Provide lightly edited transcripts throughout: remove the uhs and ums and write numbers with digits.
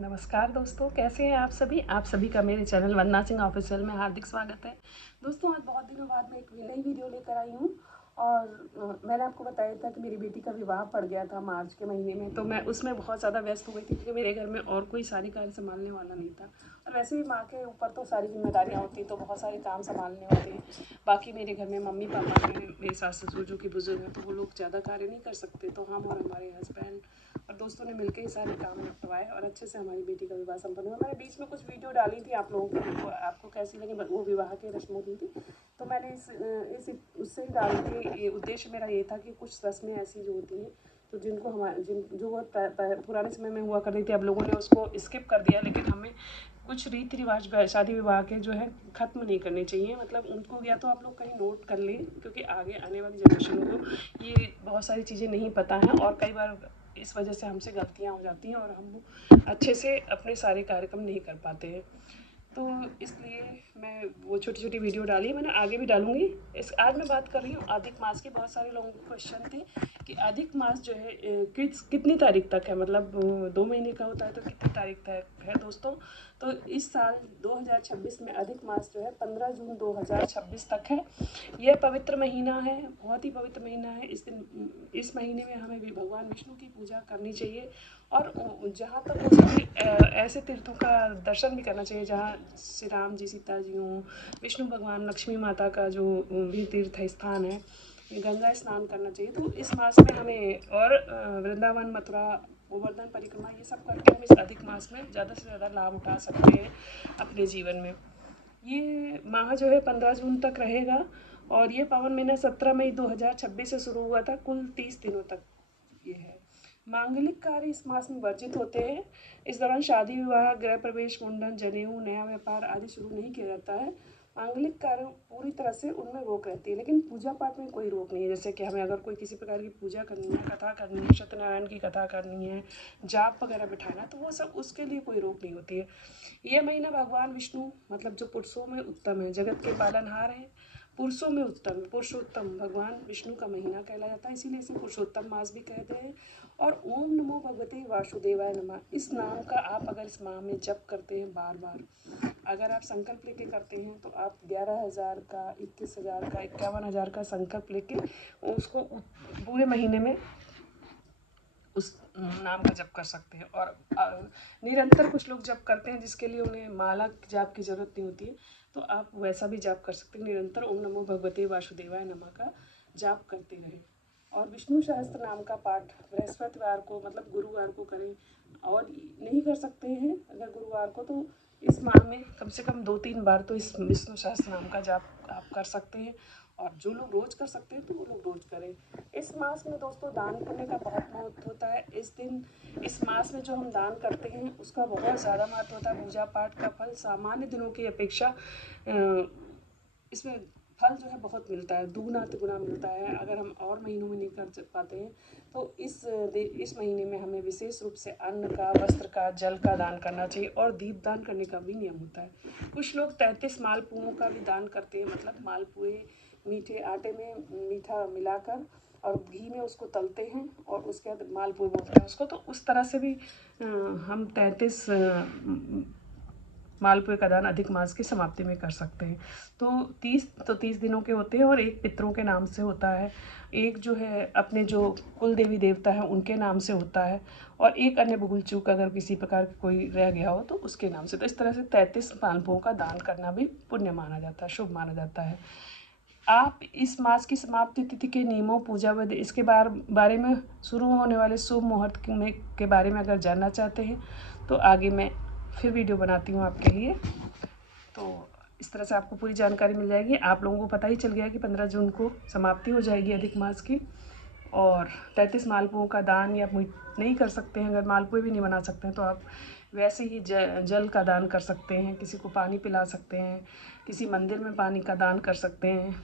नमस्कार दोस्तों, कैसे हैं आप सभी। आप सभी का मेरे चैनल वंदना सिंह ऑफिशियल में हार्दिक स्वागत है। दोस्तों, आज बहुत दिनों बाद मैं एक नई वीडियो लेकर आई हूँ और मैंने आपको बताया था कि मेरी बेटी का विवाह पड़ गया था मार्च के महीने में। तो मैं उसमें बहुत ज़्यादा व्यस्त हो गई थी क्योंकि मेरे घर में और कोई सारी कार्य संभालने वाला नहीं था। और वैसे भी माँ के ऊपर तो सारी जिम्मेदारियाँ होती हैं, तो बहुत सारे काम संभालने होते हैं। बाकी मेरे घर में मम्मी पापा हैं, मेरे सास ससुर जो कि बुजुर्ग हैं, तो वो लोग ज़्यादा कार्य नहीं कर सकते। तो हम और हमारे हस्बैंड और दोस्तों ने मिलकर ही सारे काम निपटवाए और अच्छे से हमारी बेटी का विवाह संपन्न हुआ। मैंने बीच में कुछ वीडियो डाली थी आप लोगों की, तो आपको कैसी लगी वो विवाह की रस्म होती थी, तो मैंने इस उससे ही डाल के उद्देश्य मेरा ये था कि कुछ रस्में ऐसी जो होती हैं तो जिनको हमारे जो वो पुराने समय में हुआ करती थी, अब लोगों ने उसको स्किप कर दिया, लेकिन हमें कुछ रीति रिवाज शादी विवाह के जो है ख़त्म नहीं करने चाहिए। मतलब उनको या तो आप लोग कहीं नोट कर लें, क्योंकि आगे आने वाली जनरेशन को ये बहुत सारी चीज़ें नहीं पता हैं और कई बार इस वजह से हमसे गलतियाँ हो जाती हैं और हम अच्छे से अपने सारे कार्यक्रम नहीं कर पाते हैं। तो इसलिए मैं वो छोटी छोटी वीडियो डाली, मैंने आगे भी डालूंगी। आज मैं बात कर रही हूँ अधिक मास की। बहुत सारे लोगों के क्वेश्चन थे कि अधिक मास जो है कितनी तारीख तक है, मतलब 2 महीने का होता है तो कितनी तारीख तक है दोस्तों। तो इस साल 2026 में अधिक मास जो है 15 जून 2026 तक है। यह पवित्र महीना है, बहुत ही पवित्र महीना है। इस महीने में हमें भी भगवान विष्णु की पूजा करनी चाहिए और जहाँ तक हो सके ऐसे तीर्थों का दर्शन भी करना चाहिए जहाँ श्री राम जी सीता जी हों, विष्णु भगवान लक्ष्मी माता का जो भी तीर्थ स्थान है, गंगा स्नान करना चाहिए। तो इस मास में हमें और वृंदावन मथुरा गोवर्धन परिक्रमा ये सब करके हम इस अधिक मास में ज़्यादा से ज़्यादा लाभ उठा सकते हैं अपने जीवन में। ये माह जो है 15 जून तक रहेगा और ये पावन महीना 17 मई 2026 से शुरू हुआ था। कुल 30 दिनों तक ये है। मांगलिक कार्य इस मास में वर्जित होते हैं। इस दौरान शादी विवाह गृह प्रवेश मुंडन जनेऊ नया व्यापार आदि शुरू नहीं किया जाता है। मांगलिक कार्य पूरी तरह से उनमें रोक रहती है, लेकिन पूजा पाठ में कोई रोक नहीं है। जैसे कि हमें अगर कोई किसी प्रकार की पूजा करनी है, कथा करनी है, सत्यनारायण की कथा करनी है, जाप वगैरह बिठाना, तो वो सब उसके लिए कोई रोक नहीं होती है। यह महीना भगवान विष्णु मतलब जो पुरुषों में उत्तम है, जगत के पालनहार हैं, पुरुषों में उत्तम पुरुषोत्तम भगवान विष्णु का महीना कहला जाता है, इसीलिए इसे पुरुषोत्तम मास भी कहते हैं। और ओम नमो भगवते वासुदेवाय नमः, इस नाम का आप अगर इस माह में जप करते हैं बार बार, अगर आप संकल्प लेके करते हैं तो आप 11,000 का, 21,000 का, 51,000 का संकल्प लेके उसको पूरे महीने में उस नाम का जप कर सकते हैं। और निरंतर कुछ लोग जप करते हैं जिसके लिए उन्हें माला जाप की ज़रूरत नहीं होती है, तो आप वैसा भी जाप कर सकते हैं। निरंतर ओम नमो भगवते वासुदेवाय नमः का जाप करते रहें। और विष्णु सहस्त्र नाम का पाठ बृहस्पतिवार को मतलब गुरुवार को करें, और नहीं कर सकते हैं अगर गुरुवार को, तो इस माह में कम से कम 2-3 बार तो इस विष्णु सहस्त्र नाम का जाप आप कर सकते हैं। और जो लोग रोज़ कर सकते हैं तो वो लोग रोज़ करें। इस मास में दोस्तों दान करने का बहुत महत्व होता है। इस मास में जो हम दान करते हैं उसका बहुत ज़्यादा महत्व होता है। पूजा पाठ का फल सामान्य दिनों की अपेक्षा इसमें फल जो है बहुत मिलता है, दुगुना तिगुना मिलता है। अगर हम और महीनों में नहीं कर पाते हैं तो इस महीने में हमें विशेष रूप से अन्न का, वस्त्र का, जल का दान करना चाहिए और दीप दान करने का भी नियम होता है। कुछ लोग 33 मालपुओं का भी दान करते हैं, मतलब मालपुए मीठे आटे में मीठा मिलाकर और घी में उसको तलते हैं और उसके बाद मालपुए बोलते हैं उसको। तो उस तरह से भी हम 33 मालपुए का दान अधिक मास की समाप्ति में कर सकते हैं। तो 30 दिनों के होते हैं और एक पितरों के नाम से होता है, एक जो है अपने जो कुल देवी देवता हैं उनके नाम से होता है, और एक अन्य भूल चूक अगर किसी प्रकार की कोई रह गया हो तो उसके नाम से। तो इस तरह से 33 मालपुओं का दान करना भी पुण्य माना जाता है, शुभ माना जाता है। आप इस मास की समाप्ति तिथि के नियमों, पूजा विधि, इसके बारे में शुरू होने वाले शुभ मुहूर्त के बारे में अगर जानना चाहते हैं तो आगे मैं फिर वीडियो बनाती हूँ आपके लिए। तो इस तरह से आपको पूरी जानकारी मिल जाएगी। आप लोगों को पता ही चल गया कि 15 जून को समाप्ति हो जाएगी अधिक मास की। और 33 मालपुओं का दान या नहीं कर सकते हैं, अगर मालपुए भी नहीं बना सकते हैं तो आप वैसे ही जल का दान कर सकते हैं, किसी को पानी पिला सकते हैं, किसी मंदिर में पानी का दान कर सकते हैं,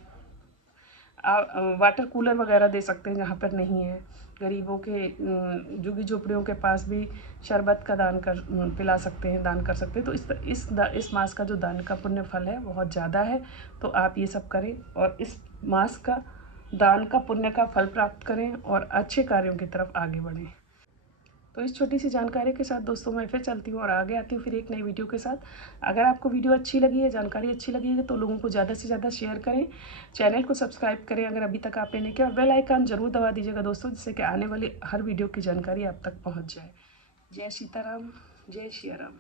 वाटर कूलर वगैरह दे सकते हैं जहाँ पर नहीं है। गरीबों के झुग्गी झोपड़ियों के पास भी शरबत का दान कर पिला सकते हैं, दान कर सकते हैं। तो इस मास का जो दान का पुण्य फल है बहुत ज़्यादा है, तो आप ये सब करें और इस मास का दान का पुण्य का फल प्राप्त करें और अच्छे कार्यों की तरफ आगे बढ़ें। तो इस छोटी सी जानकारी के साथ दोस्तों मैं फिर चलती हूँ और आगे आती हूँ फिर एक नई वीडियो के साथ। अगर आपको वीडियो अच्छी लगी है, जानकारी अच्छी लगी है, तो लोगों को ज़्यादा से ज़्यादा शेयर करें, चैनल को सब्सक्राइब करें अगर अभी तक आपने नहीं किया, और बेल आइकन जरूर दबा दीजिएगा दोस्तों, जिससे कि आने वाली हर वीडियो की जानकारी आप तक पहुँच जाए। जय सीताराम, जय श्री राम।